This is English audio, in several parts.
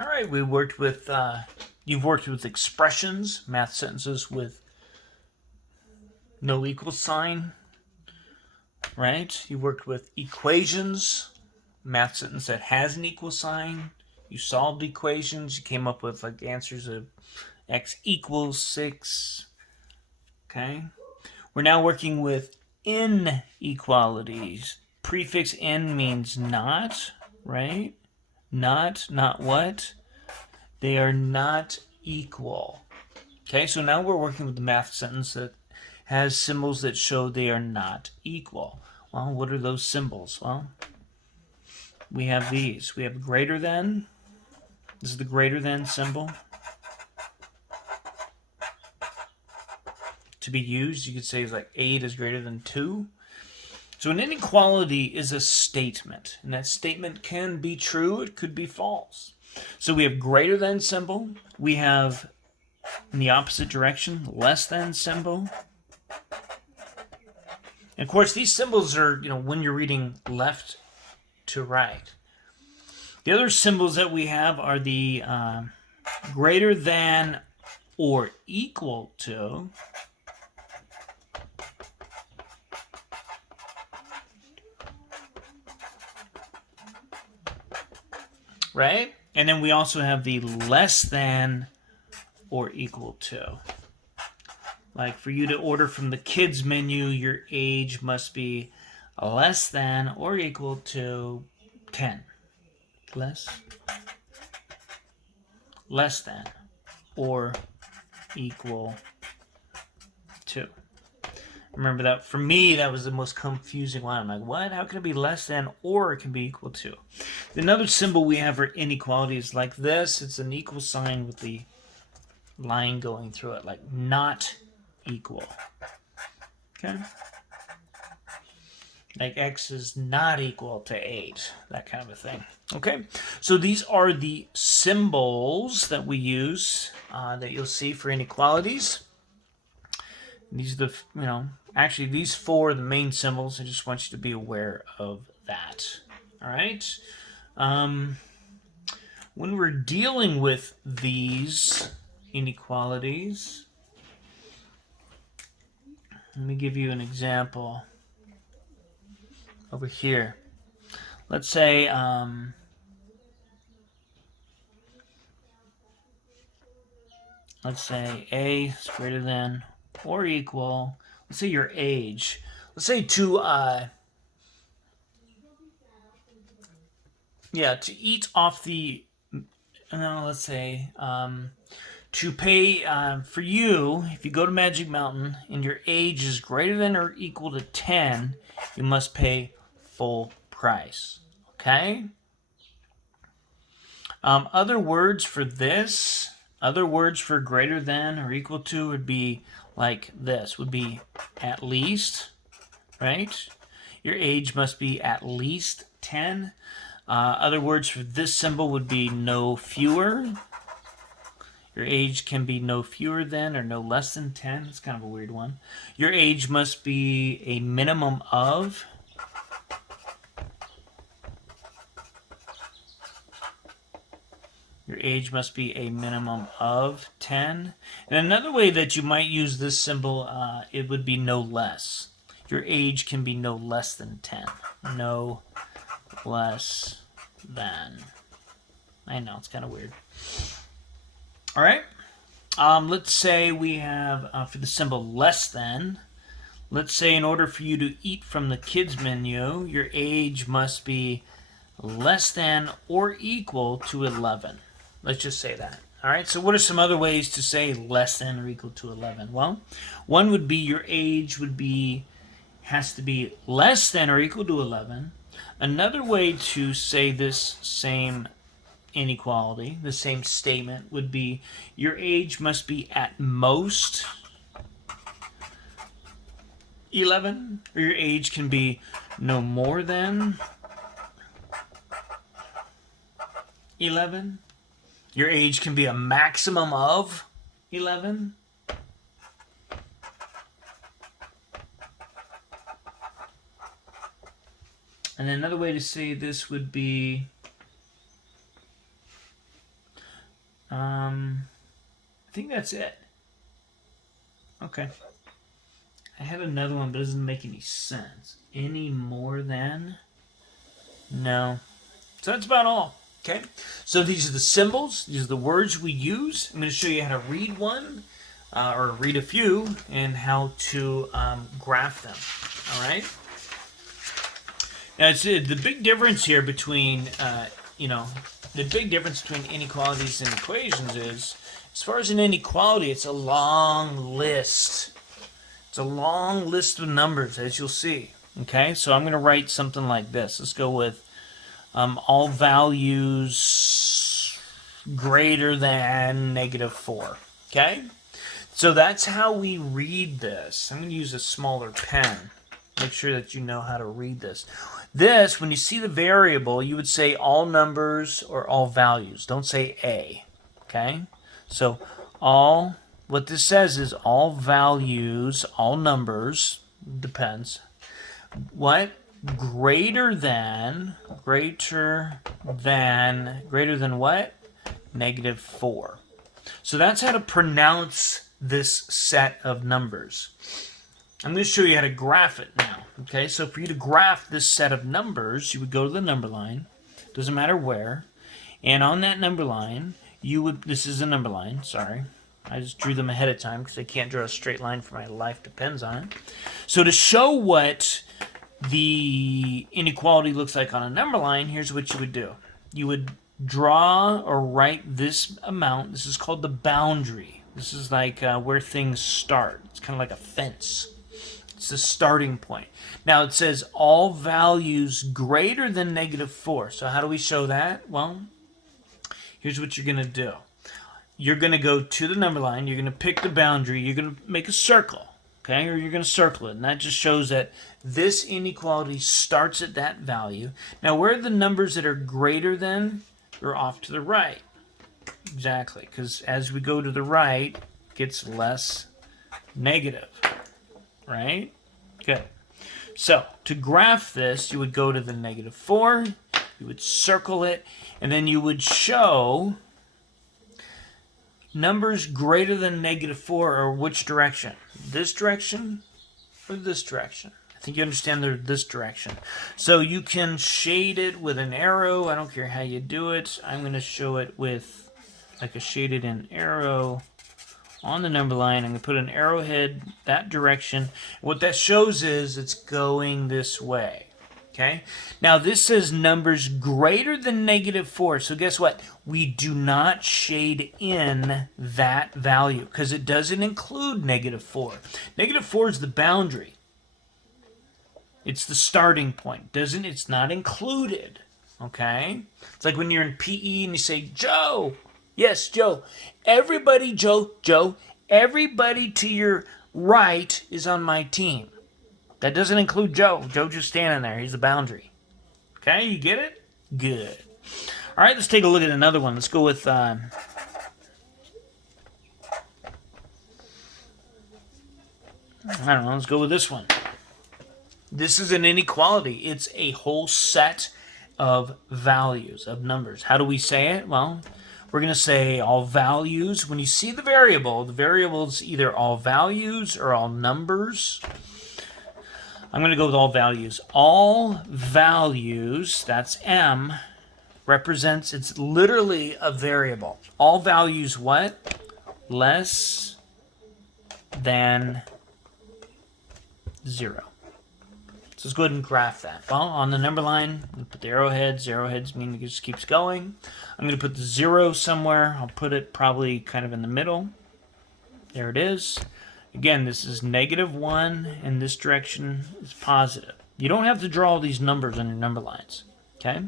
All right, we worked with, you've worked with expressions, math sentences with no equal sign, right? You worked with equations, math sentence that has an equal sign. You solved equations. You came up with like answers of x equals 6. Okay. We're now working with inequalities. Prefix in means not, right? Not what? They are not equal. Okay, so now we're working with the math sentence that has symbols that show they are not equal. Well, what are those symbols? Well, we have these. We have greater than. This is the greater than symbol. To be used, you could say is like 8 is greater than 2. So an inequality is a statement, and that statement can be true, it could be false. So we have greater than symbol. We have, in the opposite direction, less than symbol. And of course, these symbols are, when you're reading left to right. The other symbols that we have are the greater than or equal to. Right? And then we also have the less than or equal to. Like for you to order from the kids menu, your age must be less than or equal to 10. Less than or equal to. Remember that for me, that was the most confusing one. I'm like, what? How can it be less than or it can be equal to? Another symbol we have for inequality is like this. It's an equal sign with the line going through it, like not equal. Okay? Like x is not equal to 8, that kind of a thing. Okay? So these are the symbols that we use that you'll see for inequalities. These are the, actually these 4 are the main symbols. I just want you to be aware of that. All right? When we're dealing with these inequalities, let me give you an example over here. Let's say A is greater than or equal. Let's say your age. Let's say to eat off the. No, let's say to pay for you, if you go to Magic Mountain and your age is greater than or equal to 10, you must pay full price. Okay? Other words for this, other words for greater than or equal to would be like this, would be at least, right? Your age must be at least 10. Other words for this symbol would be no fewer. Your age can be no fewer than or no less than 10. It's kind of a weird one. Your age must be a minimum of. Your age must be a minimum of 10. And another way that you might use this symbol, it would be no less. Your age can be no less than 10. No less than. I know, it's kind of weird. All right. Let's say we have, for the symbol less than, let's say in order for you to eat from the kids menu, your age must be less than or equal to 11. Let's just say that. All right, so what are some other ways to say less than or equal to 11? Well, one would be your age has to be less than or equal to 11. Another way to say this same inequality, the same statement, would be your age must be at most 11, or your age can be no more than 11. Your age can be a maximum of 11. And another way to say this would be I think that's it. Okay. I had another one, but it doesn't make any sense. Any more than? No. So that's about all. Okay. So these are the symbols. These are the words we use. I'm going to show you how to read one, or read a few, and how to graph them. All right. Now, the big difference here between, the big difference between inequalities and equations is, as far as an inequality, it's a long list. It's a long list of numbers, as you'll see. Okay, so I'm going to write something like this. Let's go with all values greater than -4. Okay, so that's how we read this. I'm going to use a smaller pen. Make sure that you know how to read this. This, when you see the variable, you would say all numbers or all values. Don't say A. Okay? So what this says is all values, all numbers, depends. What? Greater than what? -4. So that's how to pronounce this set of numbers. I'm going to show you how to graph it now. Okay, so for you to graph this set of numbers, you would go to the number line. Doesn't matter where. And on that number line, this is a number line, sorry. I just drew them ahead of time because I can't draw a straight line for my life depends on it. So to show what the inequality looks like on a number line, here's what you would do. You would draw or write this amount. This is called the boundary. This is like where things start. It's kind of like a fence. It's the starting point. Now it says all values greater than -4. So how do we show that? Well, here's what you're going to do. You're going to go to the number line. You're going to pick the boundary. You're going to make a circle. Okay? Or you're going to circle it. And that just shows that this inequality starts at that value. Now where are the numbers that are greater than? They're off to the right. Exactly. Because as we go to the right, it gets less negative. Right? Good. So, to graph this, you would go to the -4, you would circle it, and then you would show numbers greater than -4 or which direction? This direction or this direction? I think you understand they're this direction. So you can shade it with an arrow. I don't care how you do it. I'm going to show it with like a shaded in arrow on the number line. I'm going to put an arrowhead that direction. What that shows is it's going this way. Okay? Now this says numbers greater than -4. So guess what? We do not shade in that value because it doesn't include -4. -4 is the boundary. It's the starting point. It's not included. Okay? It's like when you're in PE and you say, Joe. Yes, Joe. Everybody, Joe, everybody to your right is on my team. That doesn't include Joe. Joe just standing there. He's the boundary. Okay, you get it? Good. All right, let's take a look at another one. Let's go with... I don't know. Let's go with this one. This is an inequality. It's a whole set of values, of numbers. How do we say it? Well... we're going to say all values. When you see the variable is either all values or all numbers. I'm going to go with all values. All values, that's M, represents, it's literally a variable. All values what? Less than 0. So let's go ahead and graph that. Well, on the number line, we'll put the arrowheads. Arrowheads mean it just keeps going. I'm going to put the 0 somewhere. I'll put it probably kind of in the middle. There it is. Again, this is -1, and this direction is positive. You don't have to draw all these numbers on your number lines. Okay?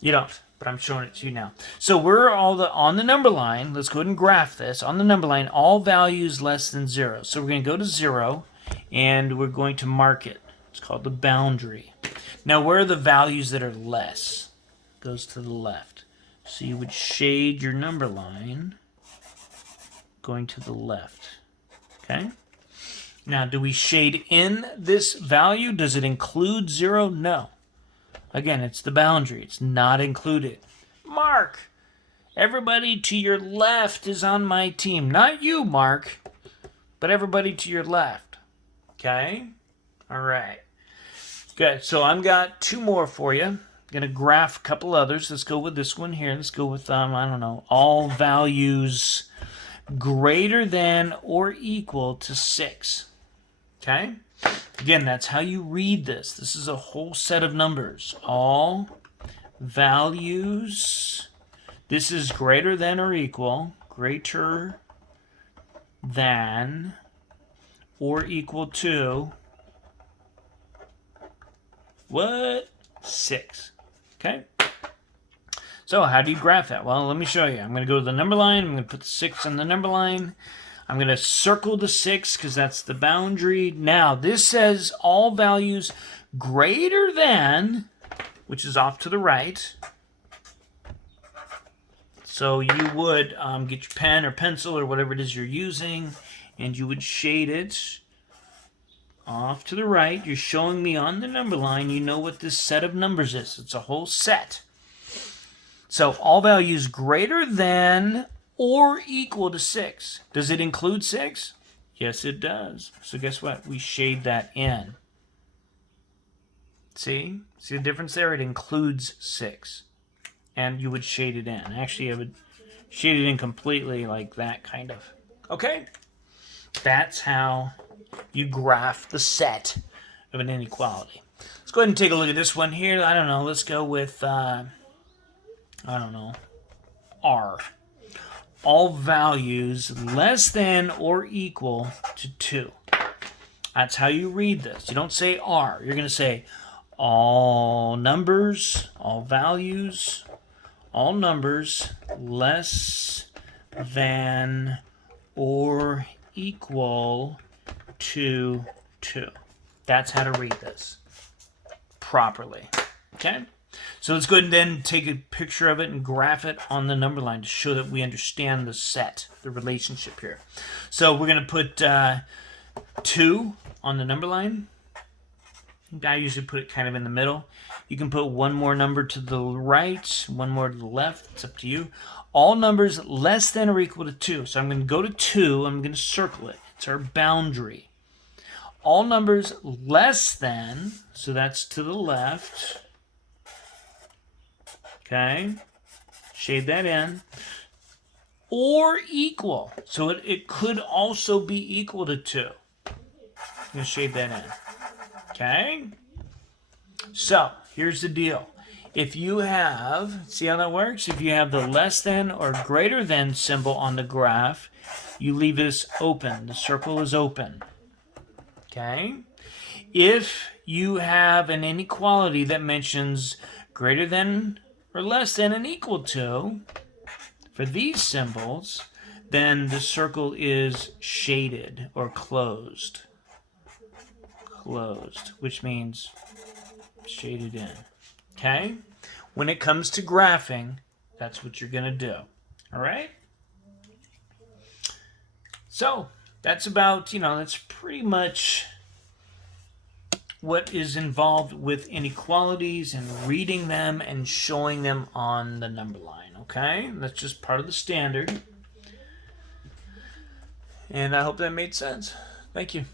You don't, but I'm showing it to you now. So we're on the number line. Let's go ahead and graph this. On the number line, all values less than 0. So we're going to go to 0, and we're going to mark it. It's called the boundary. Now, where are the values that are less? It goes to the left. So you would shade your number line going to the left. Okay? Now, do we shade in this value? Does it include 0? No. Again, it's the boundary. It's not included. Mark, Everybody to your left is on my team. Not you, Mark, but everybody to your left. Okay? All right. Good. So I've got two more for you. I'm going to graph a couple others. Let's go with this one here. Let's go with, I don't know, all values greater than or equal to 6. Okay? Again, that's how you read this. This is a whole set of numbers. All values. This is greater than or equal. Greater than or equal to what? 6. Okay? So how do you graph that? Well, let me show you. I'm going to go to the number line. I'm going to put the 6 on the number line. I'm going to circle the 6 because that's the boundary. Now, this says all values greater than, which is off to the right. So you would get your pen or pencil or whatever it is you're using, and you would shade it off to the right. You're showing me on the number line. You know what this set of numbers is. It's a whole set. So all values greater than or equal to 6. Does it include 6? Yes, it does. So guess what? We shade that in. See? See the difference there? It includes 6. And you would shade it in. Actually, I would shade it in completely like that, kind of. Okay? That's how you graph the set of an inequality. Let's go ahead and take a look at this one here. I don't know. Let's go with, I don't know, R. All values less than or equal to 2. That's how you read this. You don't say R. You're going to say all numbers, all values, all numbers less than or equal to 2. That's how to read this properly. Okay? So let's go ahead and then take a picture of it and graph it on the number line to show that we understand the set, the relationship here. So we're going to put 2 on the number line. I usually put it kind of in the middle. You can put one more number to the right, one more to the left. It's up to you. All numbers less than or equal to 2. So I'm going to go to 2. I'm going to circle it. It's our boundary. All numbers less than, so that's to the left. Okay, shade that in. Or equal, so it could also be equal to 2. I'm going to shade that in. Okay, so here's the deal. If you have, see how that works? If you have the less than or greater than symbol on the graph, you leave this open. The circle is open. Okay, if you have an inequality that mentions greater than or less than and equal to, for these symbols, then the circle is shaded or closed. Closed, which means shaded in. Okay? When it comes to graphing, that's what you're going to do. All right? So, that's about, that's pretty much what is involved with inequalities and reading them and showing them on the number line, okay? That's just part of the standard. And I hope that made sense. Thank you.